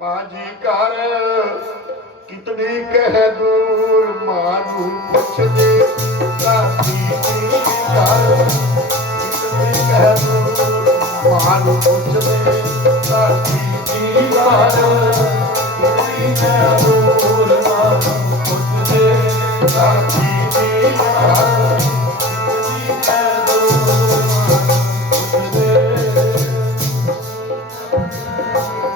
ਮਾਜੀ ਕਰ ਕਿਤਨੀ ਕਹਿ ਦੂਰ ਮਾਨੂੰ ਪੁੱਛਦੇ ਸਾਥੀ ਦੀ ਕਰ ਕਿਤਨੀ ਕਹਿ ਦੂਰ ਮਾਨੂੰ ਪੁੱਛਦੇ ਪੁੱਛਦੇ ਸਾਥੀ ਦੀ ਕਰ ਕਿਤਨੀ ਕਹਿ ਦੂਰ ਪੁੱਛਦੇ ਕਿਤਨੀ ਪੁੱਛਦੇ ਸਾਥੀ ਦੀ ਕਰ ਕਿਤਨੀ ਕਹਿ ਦੂਰ ਪੁੱਛਦੇ।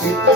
ਕਿਤਨੀ